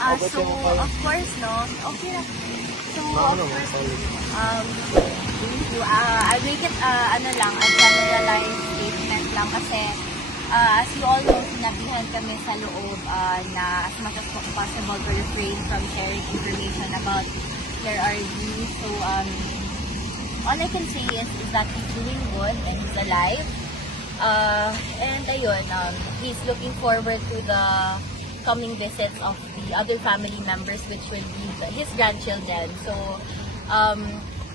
So, of course, no? Okay na. So, of course, I make it, a generalized statement lang kasi, as you all know, sinabihan kami sa loob na as much as possible to refrain from sharing information about PRRD. So, all I can say is that he's doing good and he's alive. And ayun, he's looking forward to the coming visits of the other family members, which will be his grandchildren. So,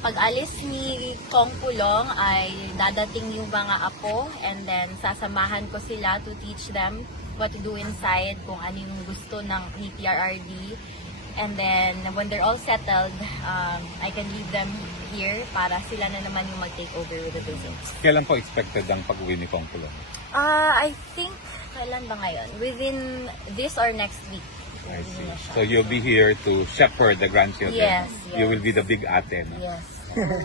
pag alis ni Kong Pulong ay dadating yung mga apo, and then sasamahan ko sila to teach them what to do inside, kung ano yung gusto ni PRRD. And then, when they're all settled, I can leave them here para sila na naman yung mag-take over with the business. Kailan po expected ang pag-uwi ni Kong Pulong? I think, kailan ba ngayon? Within this or next week. I see. Yun na siya. So you'll be here to shepherd the grandchildren. Yes, You yes. will be the big ate. No? Yes.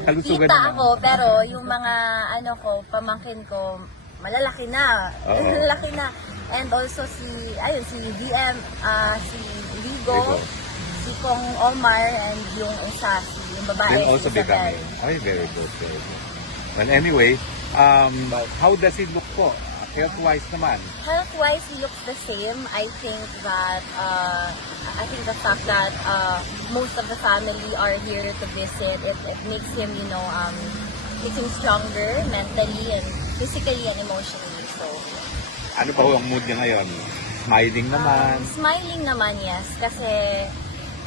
Kalusugan Kita naman. ako, pero yung mga, pamangkin ko, malalaki na. Oo. Malalaki na. And also si VM, si Rigo, Rigo. si Kong Omar, and yung isa, yung babae, Then also si Isabel. becoming. Ay, very good, very good. Well, anyway, how does it look po? Health-wise naman. Health-wise, he looks the same. I think that the fact that most of the family are here to visit, it makes him, makes him stronger mentally and physically and emotionally. So, Ano pa ho ang mood niya ngayon? Smiling naman. smiling naman, yes. Kasi,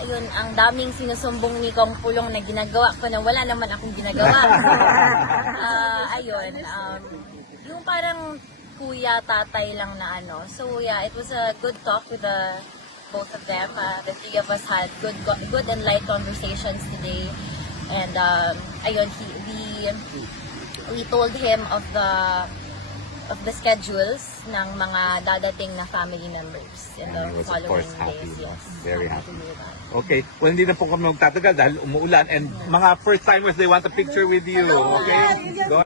ayun, ang daming sinusumbong ni Kong Pulong na ginagawa ko na wala naman akong ginagawa. Ayun, yung parang kuya, tatay lang na ano. So yeah, it was a good talk with both of them. The three of us had good and light conversations today. And ayun, we told him of the schedules ng mga dadating na family members in And he the was, of following course, happy, days. no? Yes, Very happy happy. to hear that. Okay, well hindi na po kami magtatagal dahil umuulan and mga first timers they want a picture with you. Okay? Go